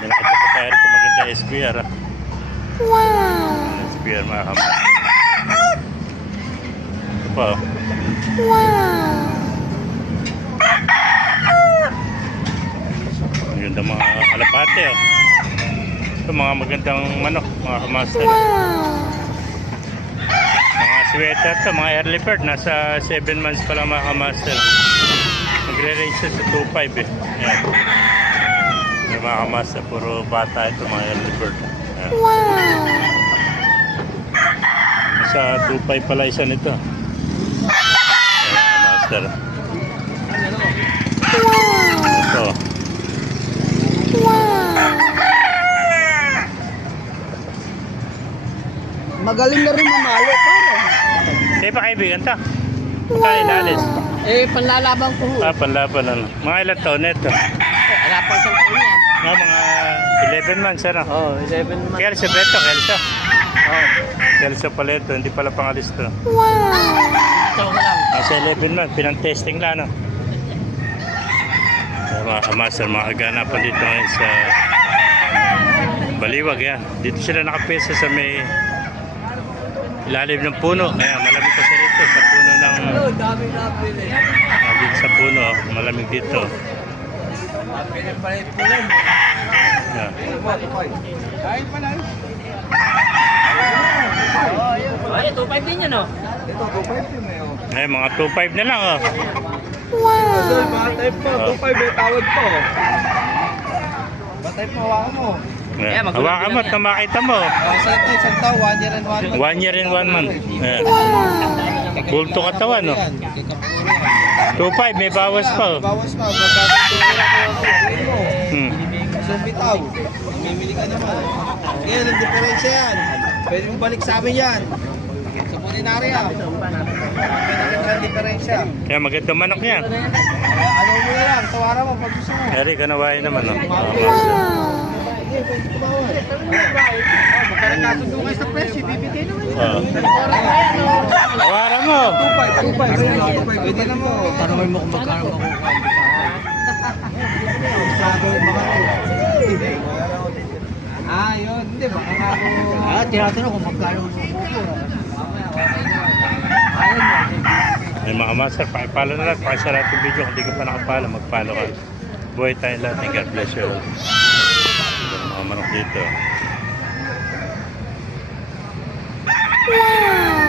Hindi nakita po tayo rito maganda SBR. Wow! SBR mga kamaster. Ito po. Wow! Magandang mga kalapate. Ito mga magandang manok mga kamaster. Mga sweater to, mga early bird. Nasa 7 months pa lang mga kamaster. Nagre-range sa 2.5 eh. Ayan. Yung mga kamaster, puro bata ito mga early bird. Ayan. Wow! Nasa 2.5 pala isa nito. Ayan mga kamaster. Ito. Magaling na rin mamalo, pare. Kaya pa kaibigan to? Magkano inalis? Panlalaban ko. Panlaban ano. Mga ilang taon na ito? Wala pa siyang taon yan. Mga 11 months ano? Oo, 11 months. Kelso ba ito? Kelso? Oo. Kelso pala ito, hindi pala pangalis to. Ito ko lang. Nasa 11 months, pinang-testing lang ano? Mga kamaster, mga kaganapan dito ngayon sa Baliwag yan. Dito sila nakapesa sa may ilalim ng puno. Kaya malamig kasi rito sa puno ng... Dami na pili. Dito sa puno, malamig dito. Pili pa rin pulan. Yeah. Kain pa lang. Ay, 2.5 din yan, no? Ito, 2.5 yun eh. Ay, mga 2.5 na lang oh. Sir, mga type po. 2.5 may tawad po. Mga type mo, hawakan mo. Yeah. Hawakan mo at makita mo. Sa ito, isang tao, 1 year and 1 month. 1 year and 1 month. Yeah. Bulto katawan no? 2.5 may bawas pa oh. Bawas pa, magkakatulira mo. So, bitaw. Mamimili ka naman. Ngayon, ang diferensya yan. Pwede mong balik sa amin yan. Sa puninarya. Ganun ang diferensya. Kaya maganda manok yan. Ano mo na lang, tawaran mo pag gusto mo. Eri ka nawain naman no? Sige, pwede ko bawal. Magkano kasundo kayo sa presyo, bibigay naman yun. Hawaran mo. 2.5. Pwede na mo. Tanungin mo kung magkano makukuha. Sabi mo yun. Hindi, baka nga ako... tinatanong kung magkano makukuha. Ayun mo. Ay mga master, pakipalo na lang. Pakisara natin video kung di ka pa nakapalo, magpalo ka. Buhay tayo lahat. God bless you all. Mga manok dito. Wow!